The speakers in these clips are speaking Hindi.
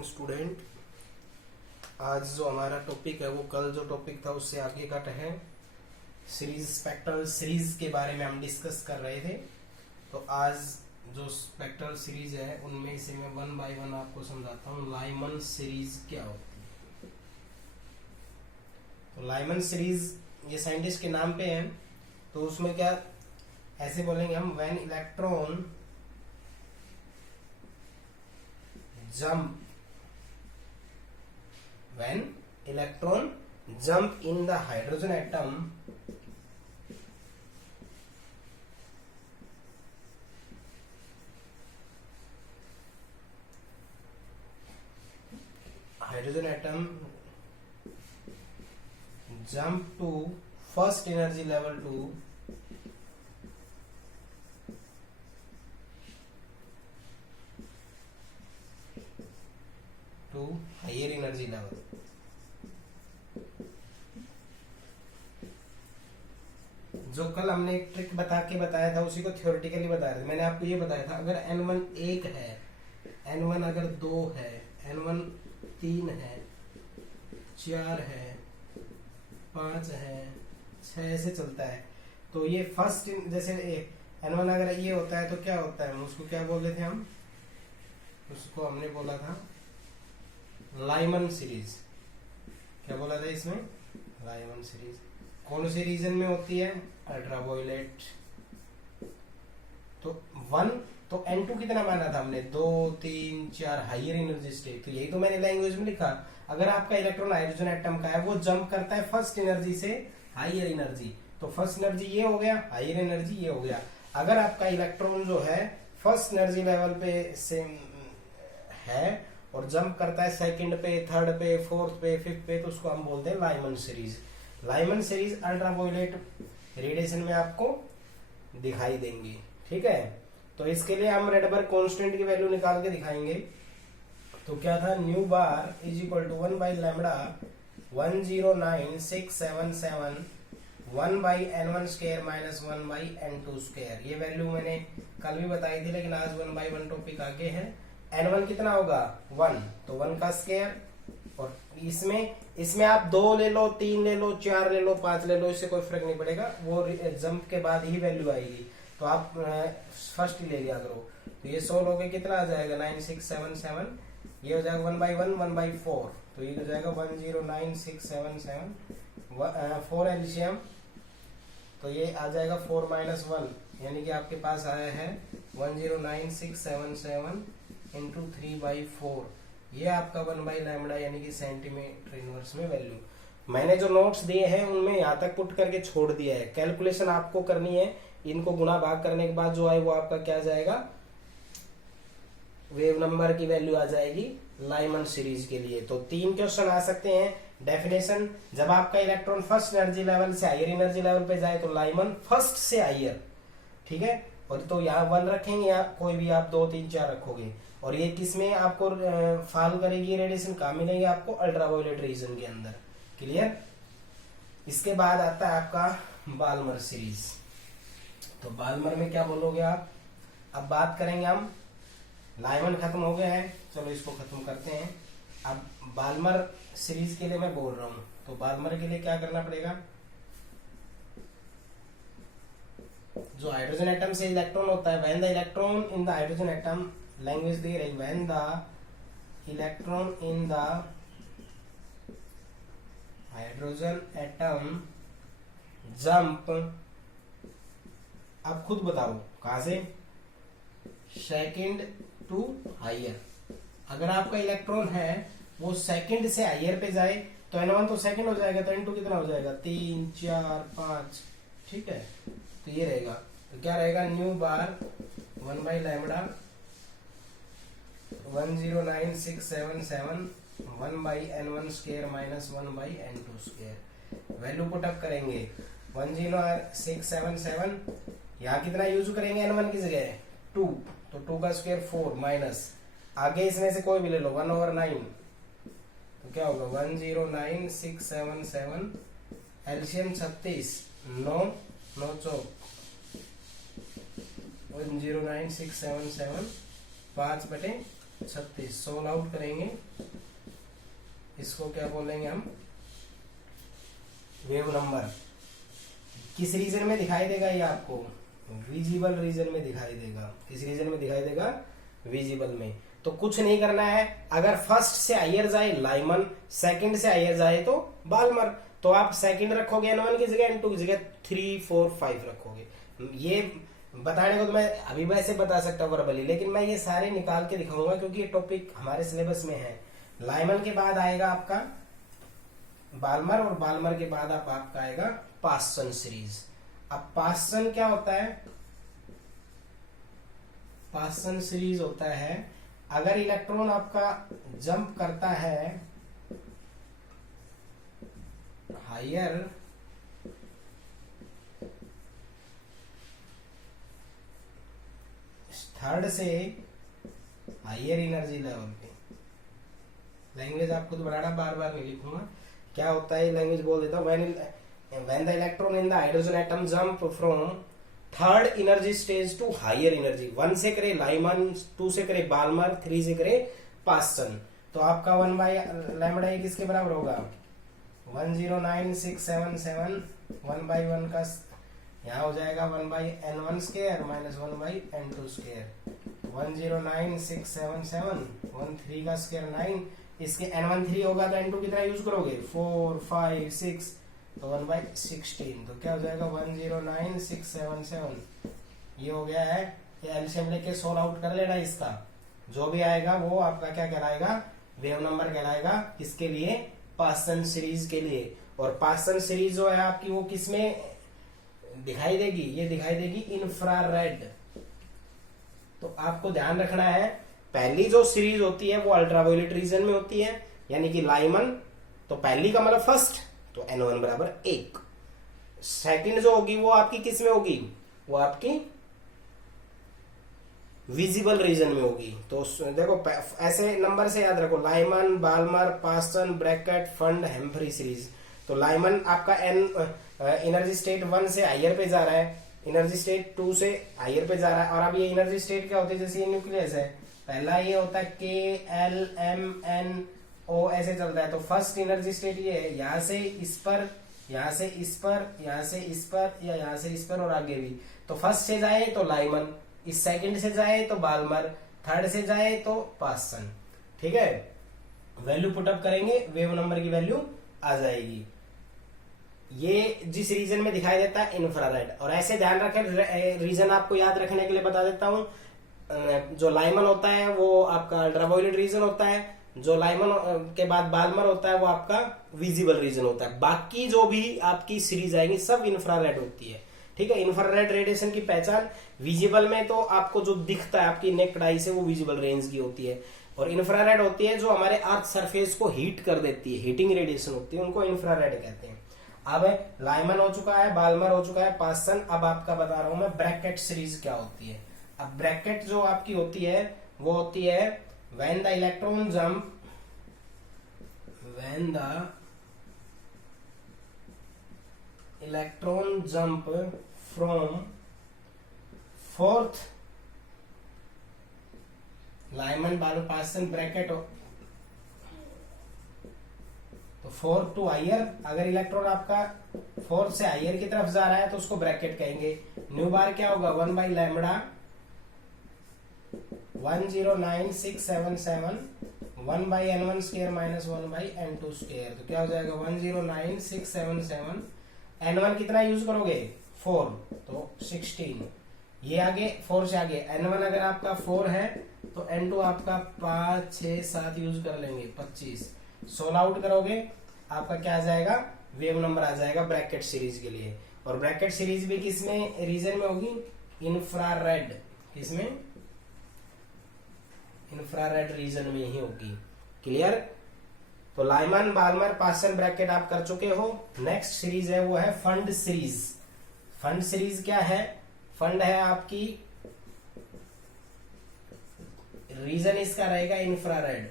Morning student. आज जो हमारा टॉपिक है वो कल जो टॉपिक था उससे आगे का है। सीरीज स्पेक्ट्रल सीरीज के बारे में हम डिस्कस कर रहे थे। तो आज जो स्पेक्ट्रल सीरीज है उनमें से मैं वन बाय वन आपको समझाता हूँ लाइमन सीरीज क्या होती है। तो लाइमन सीरीज ये साइंटिस्ट के नाम पे है। तो उसमें क्या ऐसे बोलेंगे हम, when electron jump in the hydrogen atom jump to first energy level to higher energy level। जो कल हमने एक ट्रिक बताया था उसी को थ्योरेटिकली बताया था। मैंने आपको ये बताया था, अगर N1 1 है, N1 अगर 2 है, N1 3 है, 4 है, 5 है, 6 ऐसे चलता है। तो ये फर्स्ट जैसे N1 अगर ये होता है तो क्या होता है, उसको क्या बोल रहे थे हम, उसको हमने बोला था लाइमन सीरीज। क्या बोला था इसमें, लाइमन सीरीज। कौन सी रीजन में होती है, अल्ट्रावायलेट। तो 1 तो N2 कितना माना था हमने, 2 3 4 हाइयर एनर्जी स्टेट। तो यही तो मैंने लैंग्वेज में लिखा, अगर आपका इलेक्ट्रॉन हाइड्रोजन एटम का है वो जंप करता है फर्स्ट एनर्जी से हाइयर एनर्जी। तो फर्स्ट एनर्जी ये हो गया, हाइयर एनर्जी ये हो गया। अगर आपका इलेक्ट्रॉन जो है फर्स्ट एनर्जी लेवल पे से है और जंप करता है सेकंड पे, थर्ड पे, फोर्थ पे, फिफ्थ पे, तो उसको हम बोलते हैं Lyman series. Lyman series ultraviolet radiation में आपको दिखाई देंगी, ठीक है। तो इसके लिए हम रेडबर्ग कांस्टेंट की वैल्यू निकाल के दिखाएंगे। तो क्या था, nu bar is equal to 1 by lambda 109677 1 by N1 स्क्वायर माइनस 1 बाई N2 स्क्वायर। ये वैल्यू मैंने कल भी बताई थी, लेकिन आज 1 बाई 1 टॉपिक आगे है। N1 कितना होगा 1, तो 1 का स्क्वायर। और इसमें आप 2 ले लो, 3 ले लो, 4 ले लो, 5 ले लो, इससे कोई फर्क नहीं पड़ेगा, वो जंप के बाद ही वैल्यू आएगी। तो आप फर्स्ट ही ले लिया करो। तो ये 100 लोगे कितना आ जाएगा 9677, ये हो जाएगा 1 बाई 1 1 बाई 4। तो ये हो जाएगा 109677 4 एलसीएम। तो ये आ जाएगा 4 माइनस 1, यानी कि आपके पास आया है 109677 इंटू 3/4। ये आपका 1 बाई लैम्बडा यानी कि सेंटीमीटर इनवर्स में वैल्यू। मैंने जो नोट्स दिए हैं उनमें यहाँ तक पुट करके छोड़ दिया है। कैलकुलेशन आपको करनी है, इनको गुणा भाग करने के बाद जो आए वो आपका क्या जाएगा, वेव नंबर की वैल्यू आ जाएगी लाइमन सीरीज के लिए। तो 3 क्वेश्चन आ सकते हैं। डेफिनेशन, जब आपका इलेक्ट्रॉन फर्स्ट एनर्जी लेवल से हायर एनर्जी लेवल पे जाए तो लाइमन फर्स्ट से हायर, ठीक है। और तो यहाँ 1 रखेंगे या कोई भी आप 2 3 4 रखोगे। और ये किसमें आपको फॉल करेगी रेडिएशन, कहाँ मिलेंगे आपको, अल्ट्रावायलेट रीजन के अंदर। क्लियर। इसके बाद आता है आपका बाल्मर सीरीज। तो बाल्मर में क्या बोलोगे आप, अब बात करेंगे हम, लाइमन खत्म हो गया है, चलो इसको खत्म करते हैं। अब बाल्मर सीरीज के लिए मैं बोल रहा हूं। तो बाल्मर के लिए क्या करना पड़ेगा, जो हाइड्रोजन एटम से इलेक्ट्रॉन होता है, when the electron in the hydrogen atom, language दे रही, when the electron in the hydrogen atom jump, अब खुद बताओ कहां से, सेकंड टू हायर। अगर आपका इलेक्ट्रॉन है वो सेकंड से हायर पे जाए तो N1 तो सेकंड हो जाएगा, तो N2 कितना हो जाएगा 3 4 5, ठीक है। तो ये रहेगा, तो क्या रहेगा, new bar 1 by lambda 109677 1 by N1 स्क्वायर minus 1 by N2 square. Value put up करेंगे 109677, यहाँ कितना यूज करेंगे N1 की जगह 2, तो 2 का स्क्वायर 4 माइनस, आगे इसमें से कोई भी ले लो 1/9, तो क्या होगा 109677 एलसीएम 36 9 9 चौक 109677 5/9 36 सोल आउट करेंगे, इसको क्या बोलेंगे हम, वेव नंबर। किस रीजन में दिखाई देगा ये आपको, विजिबल रीजन में दिखाई देगा। किस रीजन में दिखाई देगा, विजिबल में। तो कुछ नहीं करना है, अगर फर्स्ट से हायर जाए लाइमन, सेकंड से हायर जाए तो बाल्मर, तो आप सेकंड रखोगे N1 की जगह, N2 की जगह 3, 4, 5 रखोगे। ये बताने को तो मैं अभी वैसे बता सकता हूँ वर्बली, लेकिन मैं ये सारे निकाल के दिखाऊंगा क्योंकि ये टॉपिक हमारे सिलेबस में है। लाइमन के बाद आएगा आपका बाल्मर, और बाल्मर के बाद आपका आएगा पास्सन सीरीज। अब पास्सन क्या होता है, पास्सन सीरीज होता है अगर इलेक्ट्रॉन आपका जंप करता है हायर थर्ड से हायर एनर्जी लेवल पे। लैंग्वेज आपको तो बनाना बार बार नहीं लिखूंगा, क्या होता है लैंग्वेज बोल देता हूँ। when the electron in the hydrogen atom jump from third energy stage to higher energy, 1 से करे लाइमन, 2 से करे बाल्मर, 3 से करे पास्सन, तो आपका 1 बाई लैम्बडा किसके बराबर होगा, 109,677 1 बाई 1 का यहाँ हो जाएगा 1 बाई N1 स्क्वायर माइनस 1 बाई N2 स्क्वायर, 109,677 13 का स्क्वायर 9, इसके N1 3 होगा तो N2 कितना यूज करोगे, 4, 5, 6, तो 1 बाई 16, तो क्या हो जाएगा 109,677। ये हो गया है, ये एलसीएम लेके सोल्व आउट कर लेना, इसका जो भी आएगा वो आपका क्या कहलाएगा, वेव नंबर कहलाएगा। किसके लिए, पास्सन सीरीज के लिए। और पास्सन सीरीज जो है आपकी वो किसमें दिखाई देगी, ये दिखाई देगी इंफ्रारेड। तो आपको ध्यान रखना है, पहली जो सीरीज होती है वो अल्ट्रावायोलेट रीजन में होती है, यानी कि लाइमन, तो पहली का मतलब फर्स्ट, तो N1 बराबर 1। सेकंड जो होगी वो आपकी किस में होगी, वो आपकी विजिबल रीजन में होगी। तो देखो ऐसे नंबर से याद रखो, Lyman, Balmer, Paschen, Brackett, Pfund, Humphreys series. तो लाइमन आपका एनर्जी स्टेट 1 से हायर पे जा रहा है, एनर्जी स्टेट 2 से हायर पे जा रहा है। और अब ये एनर्जी स्टेट क्या होती है, जैसे ये न्यूक्लियस है, पहला ये होता है KLMNO, ऐसे चलता है। तो फर्स्ट एनर्जी स्टेट ये है, यहां से इस पर, यहां से इस पर, यहां से इस पर, या यहां से इस पर और आगे भी। तो फर्स्ट से जाए तो लाइमन, इस सेकंड से जाए तो बाल्मर, थर्ड से जाए तो पास्सन। ठीक है, वैल्यू पुटअप करेंगे, वेव नंबर की वैल्यू आ जाएगी। ये जिस रीजन में दिखाई देता है इंफ्रारेड। और ऐसे ध्यान रखें, रीजन आपको याद रखने के लिए बता देता हूं, जो लाइमन होता है वो आपका अल्ट्रावायोलेट रीजन होता है, जो लाइमन के बाद बाल्मर होता है वो आपका विजिबल रीजन होता है। बाकी जो भी आपकी सीरीज आएंगी सब इंफ्रारेड होती है। ठीक है, इंफ्रारेड रेडिएशन की पहचान, विजिबल में तो आपको जो दिखता है आपकी नेक्ड आई से वो विजिबल रेंज की होती है, और इंफ्रारेड होती है जो हमारे अर्थ सरफेस को हीट कर देती है, हीटिंग रेडिएशन होती है, उनको इंफ्रारेड कहते हैं। अब लाइमन हो चुका है, बाल्मर हो चुका है, पास्सन। अब आपका बता रहा हूं मैं ब्रैकेट सीरीज क्या होती है। अब ब्रैकेट जो आपकी होती है वो होती है when the electron jump from fourth Lyman Balmer Paschen Brackett, तो 4 टू हायर, अगर इलेक्ट्रॉन आपका 4 से हायर की तरफ जा रहा है तो उसको ब्रैकेट कहेंगे। न्यू बार क्या होगा, 1 बाई लैम्बडा 109,677 1 बाई N1 स्क्वायर माइनस 1 बाई N2 स्क्वायर। तो क्या हो जाएगा 109,677। N1 कितना यूज करोगे, 4, तो 16। ये आगे 4 से आगे N1 अगर आपका 4 है तो N2 आपका 5, 6, 7 यूज कर लेंगे, 25। सोल्व आउट करोगे आपका क्या आ जाएगा, वेव नंबर आ जाएगा ब्रैकेट सीरीज के लिए। और ब्रैकेट सीरीज भी किसमें रीजन में होगी, इंफ्रारेड। किसमें, इंफ्रारेड रीजन में ही होगी। क्लियर। तो लाइमन, बाल्मर, पास्सन, ब्रैकेट आप कर चुके हो। नेक्स्ट सीरीज है वो है फंड सीरीज। फंड सीरीज क्या है, फंड है आपकी, रीजन इसका रहेगा इंफ्रारेड।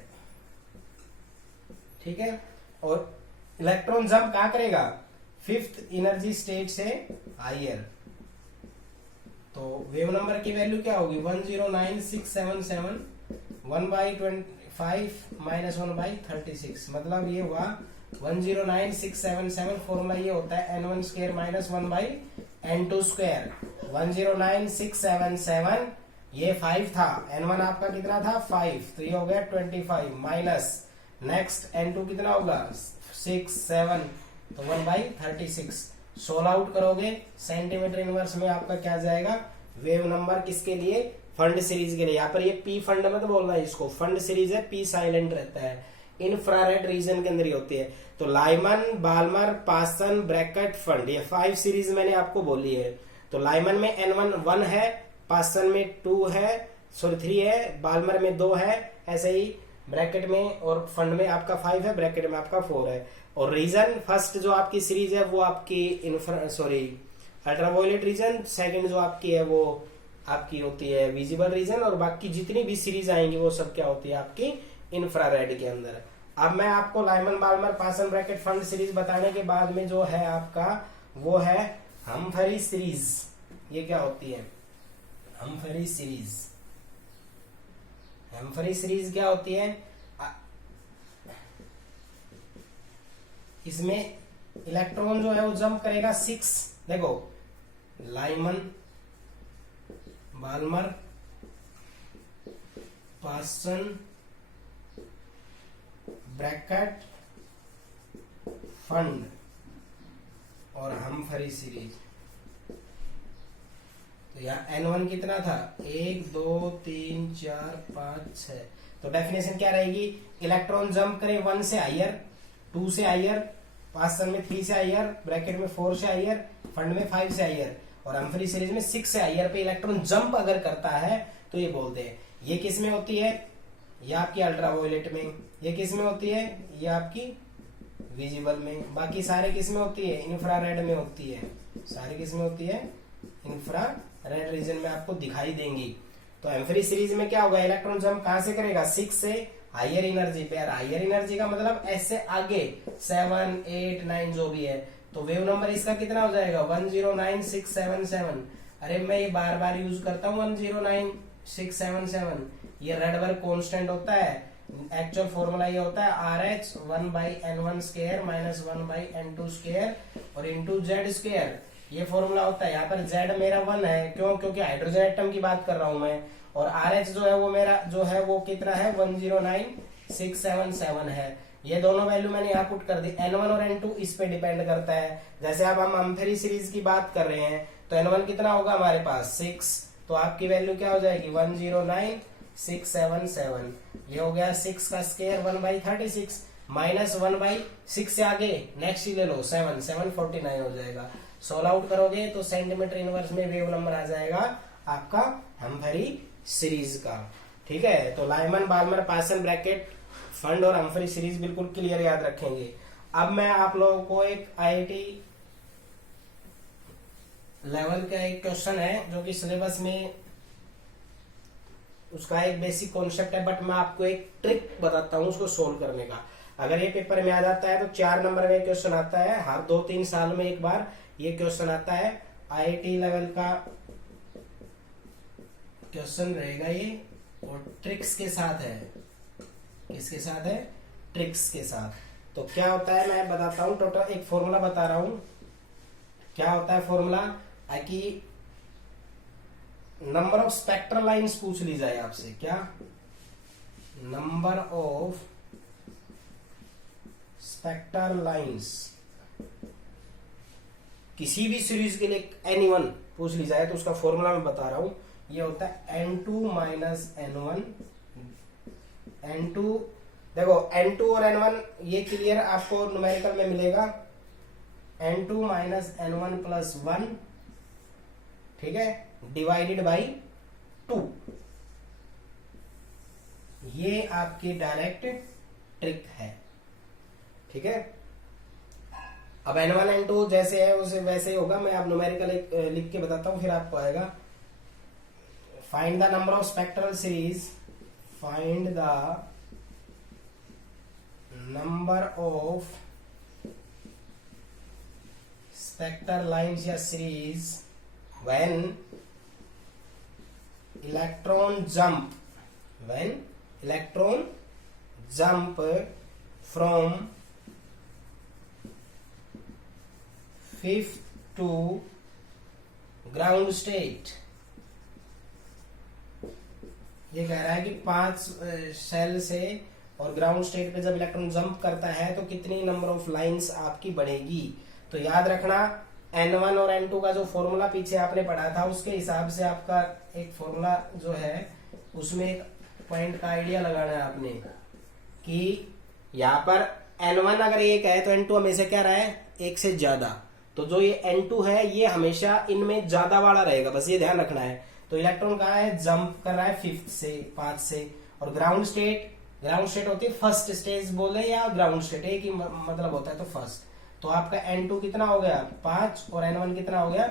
ठीक है, और इलेक्ट्रॉन जंप कहां करेगा, 5th एनर्जी स्टेट से हायर। तो वेव नंबर की वैल्यू क्या होगी, 109,677 1/25 माइनस 1/36, मतलब ये हुआ 109677। फॉर्मूला ये होता है n1 स्क्वायर माइनस 1/n2 स्क्वायर। 109677 ये 5 था, n1 आपका कितना था 5, तो ये हो गया 25 माइनस नेक्स्ट n2 कितना होगा 6 7, तो 1/36। सोल्व आउट करोगे सेंटीमीटर इनवर्स में आपका क्या जाएगा वेव नंबर, किसके लिए फंड सीरीज के लिए। यहाँ पर ये पी फंड मत बोलना है इसको, फंड सीरीज है, पी साइलेंट रहता है, इंफ्रारेड रीजन के अंदर ही होती है। तो लाइमन, बाल्मर, पासन, ब्रैकेट, फंड, ये 5 सीरीज मैंने आपको बोली है। तो लाइमन में n1 1 है, पासन में 2 है, सॉरी 3 है, बाल्मर में 2 है, ऐसे ही ब्रैकेट में और फंड में आपका 5 है, ब्रैकेट में आपका 4 है। और रीजन फर्स्ट जो आपकी सीरीज है वो आपकी अल्ट्रावायलेट रीजन, सेकंड जो आपकी है वो आपकी होती है विजिबल रीजन, और बाकी जितनी भी सीरीज आएंगी वो सब क्या होती है आपकी इंफ्रारेड के अंदर। अब मैं आपको लाइमन, बाल्मर, पासन, ब्रैकेट, फंड सीरीज बताने के बाद में जो है आपका वो है हम्फ्री सीरीज। ये क्या होती है हम्फ्री सीरीज। हम्फ्री सीरीज क्या होती है, इसमें इलेक्ट्रॉन जो है वो जंप करेगा 6, देखो लाइमन, बाल्मर, पासन, ब्रैकेट, फंड और हम्फ्री सीरीज। तो यहाँ n1 कितना था 1 2 3 4 5 6। तो डेफिनेशन क्या रहेगी, इलेक्ट्रॉन जंप करे 1 से हायर, 2 से हायर, पासन में 3 से हायर, ब्रैकेट में 4 से हायर, फंड में 5 से हायर, और हम्फ्री सीरीज में 6 से हायर पे इलेक्ट्रॉन जंप अगर करता है तो ये बोलते हैं। ये किस में होती है, ये आपकी अल्ट्रावायलेट में, ये किस में होती है, ये आपकी विजिबल में, बाकी सारे किस में होती है इंफ्रारेड में होती है, सारे किस में होती है इंफ्रारेड रीजन में आपको दिखाई देंगी। तो हम्फ्री सीरीज में क्या होगा, इलेक्ट्रॉन जंप कहां से करेगा 6 से हायर एनर्जी पे, और हायर एनर्जी का मतलब एस से आगे 7 8 9 जो भी है। तो वेव नंबर इसका कितना हो जाएगा 109677। अरे मैं ये बार बार यूज करता हूँ 109677, ये रेडबर्ग कांस्टेंट होता है। एक्चुअल फॉर्मूला ये होता है RH 1/n1 square minus 1/n2 square और इंटू जेड स्क्वायर, ये फॉर्मूला होता है। यहाँ पर जेड मेरा 1 है, क्यों, क्योंकि हाइड्रोजन एटम की बात कर रहा हूं मैं, और RH जो है वो मेरा जो है वो कितना है 109677 है। ये दोनों वैल्यू मैंने यहाँ पुट कर दी। n1 और n2 इस पे डिपेंड करता है। जैसे अब हम हम्फ्री सीरीज की बात कर रहे हैं तो n1 कितना होगा हमारे पास 6, तो आपकी वैल्यू क्या हो जाएगी 109677। ये हो गया 6 का स्क्वायर 1/36 माइनस 1/6 से आगे नेक्स्ट ही ले लो 7 749 हो जाएगा। सोल्व आउट करोगे तो सेंटीमीटर इनवर्स में वेव नंबर आ जाएगा आपका हम्फ्री सीरीज का। ठीक है, तो लाइमन, बाल्मर, पासन, ब्रैकेट, फंड और हम्फ्री सीरीज बिल्कुल क्लियर याद रखेंगे। अब मैं आप लोगों को एक IIT लेवल का एक क्वेश्चन है जो कि सिलेबस में उसका एक बेसिक कॉन्सेप्ट है, बट मैं आपको एक ट्रिक बताता हूं उसको सोल्व करने का। अगर ये पेपर में आ जाता है तो 4 नंबर का क्वेश्चन आता है, हर 2-3 साल में एक बार ये क्वेश्चन आता है। IIT लेवल का क्वेश्चन रहेगा ये, और ट्रिक्स के साथ है। किसके साथ है, ट्रिक्स के साथ। तो क्या होता है मैं बताता हूं, टोटल एक फॉर्मूला बता रहा हूं। क्या होता है फॉर्मूला, कि नंबर ऑफ स्पेक्ट्रल लाइंस पूछ ली जाए आपसे, क्या नंबर ऑफ स्पेक्ट्रल लाइंस किसी भी सीरीज के लिए एनी1 पूछ ली जाए तो उसका फॉर्मूला मैं बता रहा हूं। ये होता है n2 माइनस n1। n2 देखो n2 और n1 ये क्लियर आपको न्यूमेरिकल में मिलेगा, n2 माइनस n1 प्लस 1, ठीक है, डिवाइडेड बाई 2। ये आपकी डायरेक्ट ट्रिक है। ठीक है, अब n1 n2 जैसे है उसे वैसे ही होगा। मैं अब न्यूमेरिकल एक लिख के बताता हूं फिर आपको आएगा। Find the number of spectral series, find the number of spectral lines या series when electron jump electron jump from fifth to ground state. ये कह रहा है कि 5 सेल से और ग्राउंड स्टेट पे जब इलेक्ट्रॉन जंप करता है तो कितनी नंबर ऑफ लाइंस आपकी बढ़ेगी। तो याद रखना N1 और N2 का जो फॉर्मूला पीछे आपने पढ़ा था उसके हिसाब से आपका एक फॉर्मूला जो है उसमें एक पॉइंट का आइडिया लगाना है आपने कि यहाँ पर N1 अगर 1 है तो N2 हमेशा क्या रहा है, 1 से ज्यादा। तो जो ये N2 है ये हमेशा इनमें ज्यादा वाला रहेगा, बस ये ध्यान रखना है। तो इलेक्ट्रॉन कहाँ है, जंप कर रहा है 5th से 5 से। और ग्राउंड स्टेट होती है फर्स्ट स्टेज बोले या ग्राउंड स्टेट, एक ही मतलब होता है तो फर्स्ट। तो आपका N2 कितना हो गया 5 और N1 कितना हो गया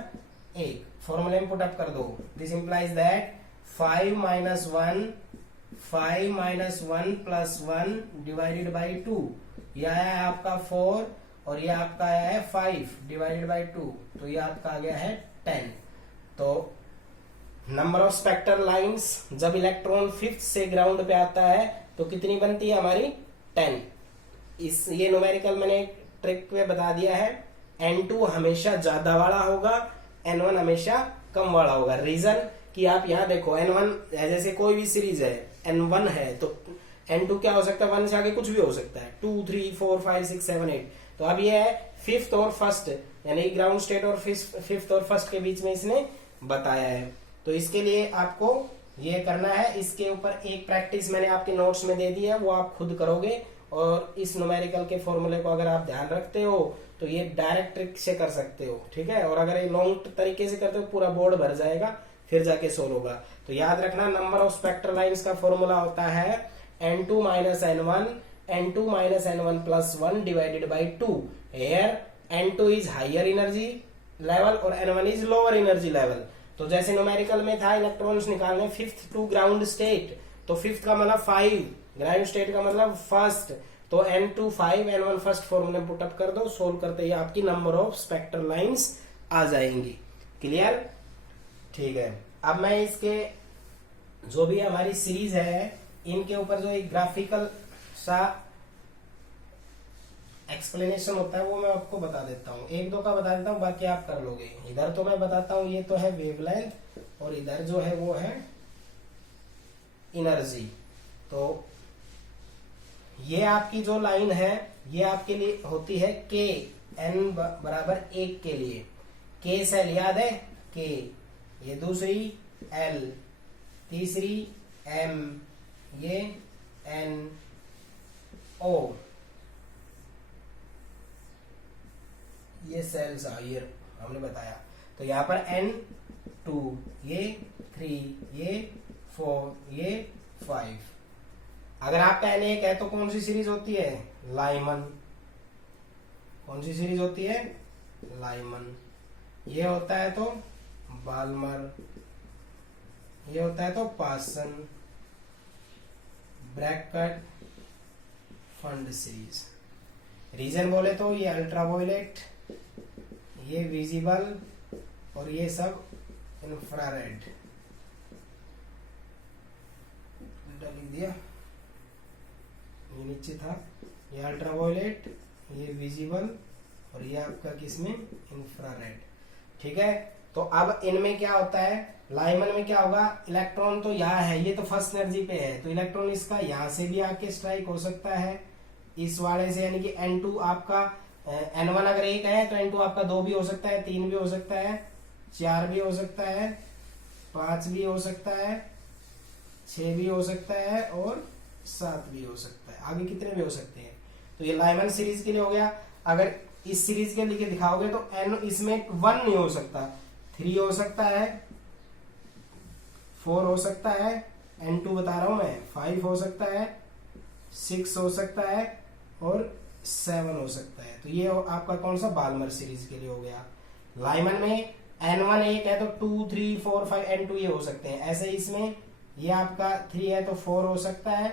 1। फॉर्मूले में पुट अप कर दो। This implies that 5 minus 1 plus 1 divided by 2। यह आया है आपका 4 और ये आपका आया है 5 डिवाइडेड बाई 2, तो ये आपका आ गया है 10। तो नंबर ऑफ स्पेक्ट्रल लाइंस जब इलेक्ट्रॉन 5th से ग्राउंड पे आता है तो कितनी बनती है हमारी 10। ये न्यूमेरिकल मैंने ट्रिक पे बता दिया है। N2 हमेशा ज्यादा वाला होगा, N1 हमेशा कम वाला होगा। रीजन कि आप यहाँ देखो N1 जैसे कोई भी सीरीज है N1 है तो N2 क्या हो सकता है, 1 से आगे कुछ भी हो सकता है, 2 3 4 5 6 7 8। तो अब ये है 5th और 1st यानी ग्राउंड स्टेट और 5th और 1st के बीच में इसने बताया है। तो इसके लिए आपको ये करना है। इसके ऊपर एक प्रैक्टिस मैंने आपके नोट्स में दे दी है, वो आप खुद करोगे। और इस न्यूमेरिकल के फॉर्मूले को अगर आप ध्यान रखते हो तो ये डायरेक्ट ट्रिक से कर सकते हो, ठीक है। और अगर ये लॉन्ग तरीके से करते हो पूरा बोर्ड भर जाएगा, फिर जाके सोल्व होगा। तो याद रखना नंबर ऑफ स्पेक्ट्रल लाइंस का फॉर्मूला होता है N2 minus N1 plus 1 divided by 2। Here N2 is higher energy level और N1 is lower energy level. तो जैसे न्यूमेरिकल में था इलेक्ट्रॉन्स निकालने 5th टू ग्राउंड स्टेट, तो 5th का मतलब 5, ग्राउंड स्टेट का मतलब फर्स्ट। तो N2 5 N1 फर्स्ट फॉर्मूले पुट अप कर दो, सोल्व करते ही आपकी नंबर ऑफ स्पेक्ट्रल लाइंस आ जाएंगी। क्लियर, ठीक है। अब मैं इसके जो भी हमारी सीरीज है इनके ऊपर जो एक ग्राफिकल सा एक्सप्लेनेशन होता है वो मैं आपको बता देता हूँ, 1-2 का बता देता हूँ, बाकी आप कर लोगे। इधर तो मैं बताता हूँ, ये तो है वेवलेंथ और इधर जो है वो है एनर्जी। तो ये आपकी जो लाइन है ये आपके लिए होती है K, N बराबर 1 के लिए। K सेल याद है K, ये दूसरी L, तीसरी M, ये N, O, ये सेल्स हायर हमने बताया। तो यहाँ पर N2, ये 3, ये 4, ये 5। अगर आपका N1 है तो कौन सी सीरीज होती है, लाइमन। कौन सी सीरीज होती है, लाइमन। ये होता है तो बाल्मर, ये होता है तो पासन, ब्रैकेट, फंड सीरीज। रीजन बोले तो ये अल्ट्रावायलेट, ये विजिबल और ये सब इंफ्रारेड। लिख दिया, ये नीचे था, ये अल्ट्रावायलेट, ये विजिबल और ये आपका किसमें, इंफ्रारेड, ठीक है। तो अब इनमें क्या होता है, लाइमन में क्या होगा, इलेक्ट्रॉन तो यहाँ है, ये तो फर्स्ट एनर्जी पे है, तो इलेक्ट्रॉन इसका यहाँ से भी आके स्ट्राइक हो सकता है इस वाले से, यानी कि N2 आपका N1 अगर 1 है तो N2 आपका 2 भी हो सकता है, 3 भी हो सकता है, 4 भी हो सकता है, 5 भी हो सकता है, 6 भी हो सकता है और 7 भी हो सकता है। आगे कितने भी हो सकते हैं। तो ये लाइमन सीरीज के लिए हो गया। अगर इस सीरीज के लिए दिखाओगे तो N इसमें 1 नहीं हो सकता, 3 हो सकता है, 4 हो सकता है, N2 बता रहा हूं मैं, 5 हो सकता है, 6 हो सकता है और 7 हो सकता है। तो ये आपका कौन सा, बाल्मर सीरीज के लिए हो गया। लाइमन में N1 1 है तो 2 3 4 5 N2 ये हो सकते हैं। ऐसे इसमें ये आपका 3 है तो 4 हो सकता है,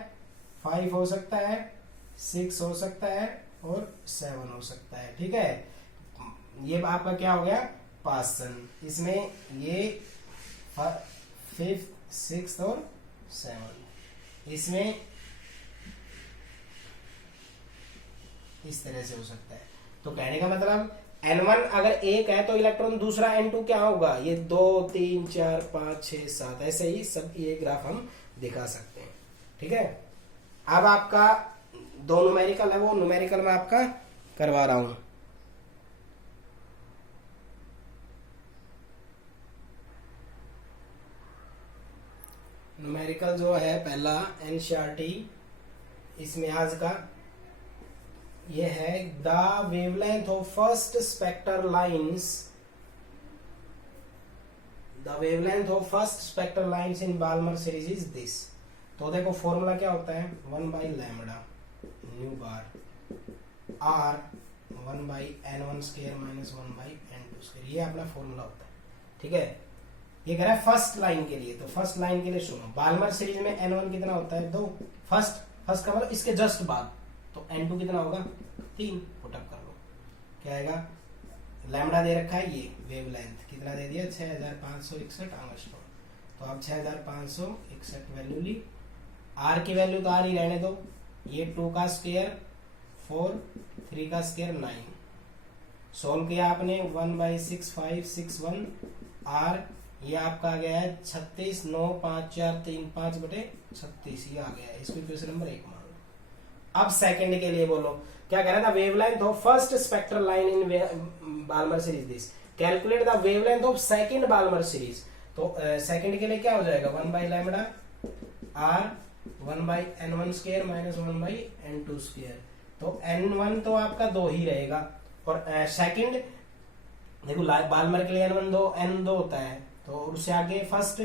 5 हो सकता है, 6 हो सकता है और 7 हो सकता है, ठीक है। ये आपका क्या हो गया, पासन। इसमें ये 5th 6th और 7th, इसमें इस तरह से हो सकता है। तो कहने का मतलब N1 अगर एक है तो इलेक्ट्रॉन दूसरा N2 क्या होगा, ये 2 3 4 5 6 7 ऐसे ही सब ये ग्राफ हम दिखा सकते हैं। ठीक है, अब आपका दो न्यूमेरिकल है, वो न्यूमेरिकल में आपका करवा रहा हूं। न्यूमेरिकल जो है पहला NCERT इसमें आज का ये है, the wavelength of first spectral lines, the wavelength of first spectral lines in Balmer series is this. तो देखो फॉर्मूला क्या होता है, 1/λ nu bar R 1/n1 square minus 1/n2 square, ये अपना फॉर्मूला होता है। ठीक है, ये कह रहा है फर्स्ट लाइन के लिए, तो फर्स्ट लाइन के लिए सुनो, बाल्मर सीरीज में n1 कितना होता है 2, फर्स्ट का मतलब इसके जस्ट बाद, तो n2 कितना होगा 3, पुटअप कर लो क्या आएगा, लैम्बडा दे रखा है, ये वेवलेंथ कितना दे दिया 6561 एंगस्ट्रॉम, तो अब 6561 वैल्यू ली, आर की वैल्यू तो आर ही रहने दो, ये 2 का स्क्वायर 4, 3 का स्क्वायर 9, सोल्व किया आपने 1/6561 आर, ये आपका आ गया है 36 9 5 4 3 5/36, ये आ गया है, इसको इक्वेशन नंबर 1 मान लो। अब सेकंड के लिए बोलो, क्या कह रहा था, wavelength of first spectral line in Balmer series this, calculate the wavelength of second Balmer series. तो सेकंड के लिए क्या हो जाएगा 1/λ are 1/n1 square minus 1/n2 square, तो n1 तो आपका 2 ही रहेगा, और सेकंड देखो बाल्मर के लिए n2 होता है, तो उससे आगे फर्स्ट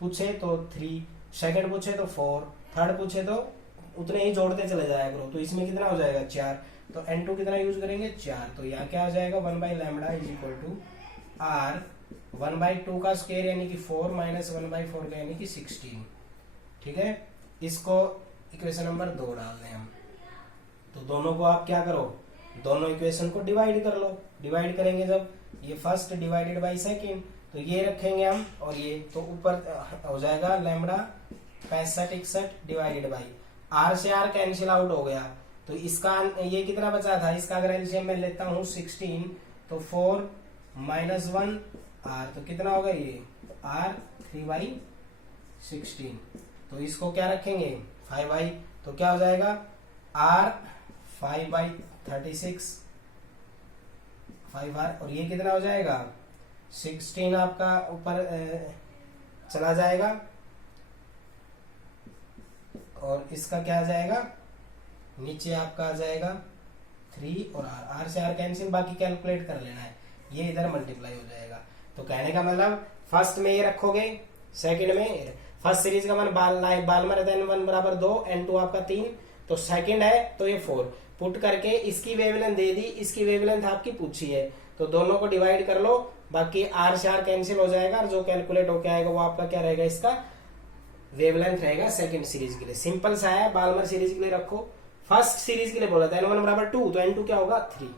पूछे तो 3, सेकंड पूछे तो 4, थर्ड पूछे तो उतने ही जोड़ते चले जाया करो, तो इसमें कितना हो जाएगा 4, तो n2 कितना यूज करेंगे 4, तो यहाँ क्या हो जाएगा 1/λ इज इक्वल टू आर 1/2 का स्क्वायर यानी कि 4 माइनस 1/4 का यानी कि 16। ठीक है, इसको इक्वेशन नंबर 2 डाल दें हम, तो दोनों को आप क्या करो, दोनों इक्वेशन को डिवाइड कर लो, डिवाइड करेंगे जब, ये फर्स्ट डिवाइडेड बाई सेकेंड, तो ये रखेंगे हम, और ये तो ऊपर हो जाएगा लैम्बडा 6561 डिवाइडेड बाई आर से आर कैंसिल आउट हो गया, तो इसका ये कितना बचा था, इसका अगर एलसीएम मैं लेता हूँ 16, तो 4 माइनस 1 आर, तो कितना होगा ये आर 3/16, तो इसको क्या रखेंगे 5/, तो क्या हो जाएगा आर 5/36 5r, और ये कितना हो जाएगा 16 आपका ऊपर चला जाएगा, और इसका क्या आ जाएगा नीचे आपका आ जाएगा 3 और r से r कैंसिल, बाकी कैलकुलेट कर लेना है, ये इधर मल्टीप्लाई हो जाएगा। तो कहने का मतलब फर्स्ट में ये रखोगे, सेकंड में फर्स्ट सीरीज का मान बाल्मर n1 बराबर 2, n2 आपका 3, तो सेकंड है तो ये 4, पुट करके इसकी वेवलेंथ दे दी, इसकी वेवलेंथ आपकी पूछी है, तो दोनों को डिवाइड कर लो, बाकी आर से आर कैंसिल हो जाएगा, और जो कैलकुलेट होके आएगा वो आपका क्या रहेगा, इसका वेवलेंथ रहेगा सेकंड सीरीज के लिए। सिंपल सा है, बाल्मर सीरीज के लिए रखो, फर्स्ट सीरीज के लिए बोला था n1 बराबर 2, तो n2 क्या होगा 3,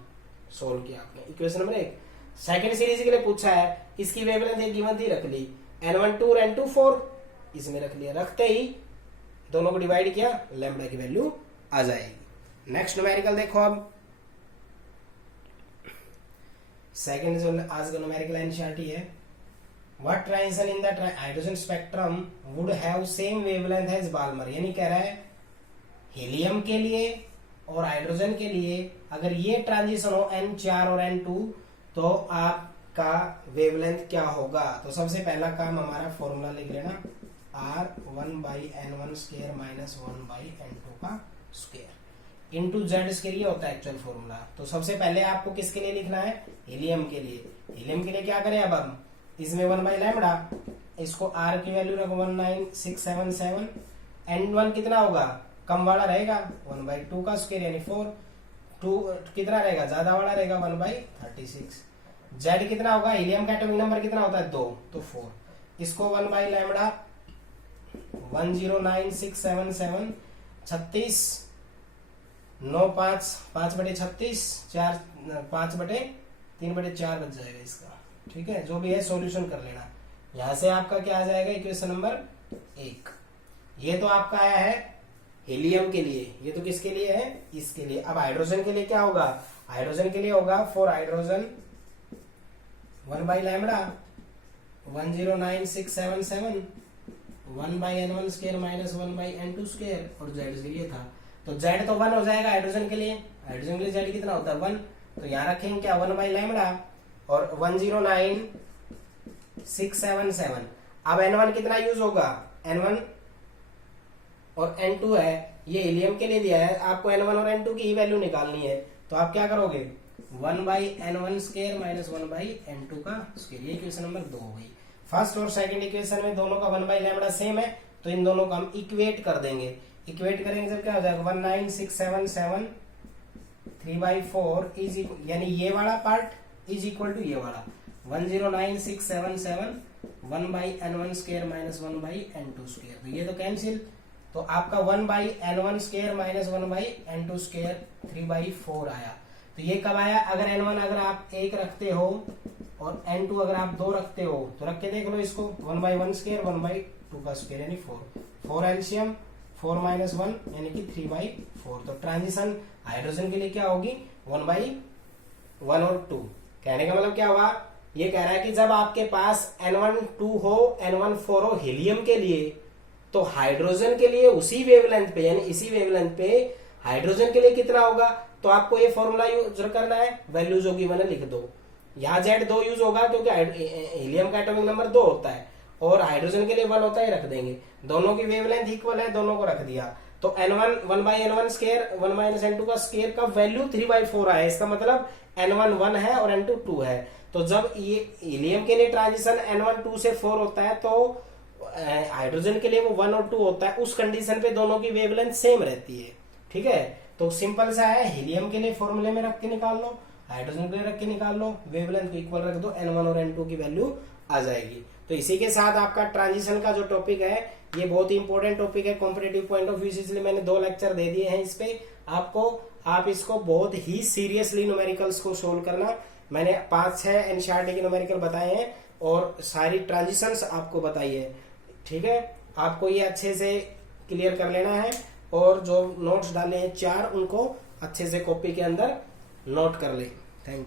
सोल्व किया आपने इक्वेशन नंबर 1। सेकंड सीरीज के लिए पूछा है, इसकी वेवलेंथ एक गिवन थी, रख ली, n1 2 और n2 4 इसमें रख लिया, रखते ही दोनों को डिवाइड किया, लैम्बडा की वैल्यू आ जाएगी। नेक्स्ट न्यूमेरिकल देखो, अब सेकंड जो आज का न्यूमेरिकल एनसीईआरटी है, what transition in the hydrogen spectrum would have same wavelength as Balmer, यानी कह रहा है हीलियम के लिए और हाइड्रोजन के लिए अगर ये ट्रांजिशन हो n4 और n2, तो आपका वेवलेंथ क्या होगा। तो सबसे पहला काम हमारा फॉर्मूला लिख लेना, r 1/n1 square minus 1/n2 का स्क्वायर इंटू जेड स्क्वायर, ये होता है एक्चुअल फॉर्मूला। तो सबसे पहले आपको किसके लिए लिखना है, हीलियम के लिए। हीलियम के लिए क्या करें, अब हम इसमें 1/λ, इसको r की वैल्यू रखो 19677, n1 कितना होगा, कम वाला रहेगा 1/2 का स्क्वायर यानी 4, 2 कितना रहेगा, ज्यादा वाला रहेगा 1/36, जेड कितना होगा, हीलियम का एटॉमिक नंबर कितना होता है 2, तो 4, इसको 1/λ 109677, 36 9 5 5/36 4 5/3/4 बच जाएगा इसका। ठीक है, जो भी है सॉल्यूशन कर लेना। यहां से आपका क्या आ जाएगा, इक्वेशन नंबर 1, ये तो आपका आया है हीलियम के लिए, ये तो किसके लिए है, इसके लिए। अब हाइड्रोजन के लिए क्या होगा, हाइड्रोजन के लिए होगा for hydrogen 1 by lambda 109677 1 by n1 स्क्वायर माइनस 1 बाई n2 स्क्वायर, और z के लिए था तो z तो 1 हो जाएगा हाइड्रोजन के लिए। हाइड्रोजन के लिए z कितना होता है 1, तो यहाँ रखेंगे क्या 1 बाई लैम्बडा और 109677। अब n1 कितना यूज होगा, n1 और n2 है, ये हीलियम के लिए दिया है, आपको n1 और n2 की ही वैल्यू निकालनी है। तो आप क्या करोगे 1 बाई n1 स्क्वायर माइनस 1 बाई n2 का स्क्वायर, ये इक्वेशन नंबर 2 हो गई। फर्स्ट और सेकंड इक्वेशन में दोनों का 1 बाई लैम्बडा सेम है, तो इन दोनों को हम इक्वेट कर देंगे। इक्वेट करेंगे जब क्या हो जाएगा 19677 3/4 इज यानी ये वाला पार्ट इज इक्वल टू ये वाला 109677 1 बाई n1 स्क्वायर माइनस 1 बाई n2 स्क्वायर, तो ये तो कैंसिल, तो आपका 1 बाई n1 स्क्वायर माइनस 1 बाई n2 स्क्वायर 3/4 आया। तो ये कब आया, अगर n1 अगर आप 1 रखते हो और n2 अगर आप 2 रखते हो तो रख के देख लो इसको 1 बाई 1 स्क्वायर 1 बाई 2 का स्क्वायर यानी 4 एलसीएम 4 माइनस 1 यानी कि 3/4। तो ट्रांजिशन हाइड्रोजन के लिए क्या होगी 1 बाई 1 और 2। कहने का मतलब क्या हुआ, ये कह रहा है कि जब आपके पास n1 2 हो n1 4 हो हीलियम के लिए, तो हाइड्रोजन के लिए उसी वेवलेंथ पे यानी इसी वेवलेंथ पे हाइड्रोजन के लिए कितना होगा, तो आपको ये फॉर्मूला यूज करना है, वैल्यूज होगी मैंने लिख दो। यहाँ Z 2 यूज होगा क्योंकि हीलियम का एटॉमिक नंबर 2 होता है और हाइड्रोजन के लिए 1 होता है, रख देंगे। दोनों की वेवलेंथ इक्वल है, दोनों को रख दिया, तो n1 1 by n1 square 1 minus n2 का स्क्वायर का वैल्यू 3/4 आया। इसका मतलब n1 1 है और n2 2 है। तो जब ये हीलियम के लिए ट्रांजिशन n1 2 से 4 होता है, तो हाइड्रोजन के लिए वो 1 और 2 होता है, उस कंडीशन पे दोनों की वेवलेंथ सेम रहती है। ठीक है, तो सिंपल सा है, हीलियम के लिए फॉर्मूले में रख के निकाल लो, हाइड्रोजन के लिए रख के निकाल लो, वेवलेंथ को इक्वल रख दो, n1 और n2 की वैल्यू आ जाएगी। तो इसी के साथ आपका ट्रांजिशन का जो टॉपिक है ये बहुत ही इंपॉर्टेंट टॉपिक है कॉम्पिटिटिव पॉइंट ऑफ व्यू से, इसलिए मैंने 2 लेक्चर दे दिए हैं इस पे आपको। आप इसको बहुत ही सीरियसली न्यूमेरिकल्स को सोल्व करना। मैंने 5-6 एनसीईआरटी के न्यूमेरिकल बताए हैं और सारी ट्रांजिशंस आपको बताई है। ठीक है, आपको ये अच्छे से क्लियर कर लेना है और जो नोट्स डाले हैं 4 उनको अच्छे से कॉपी के अंदर नोट कर ले। Thank you.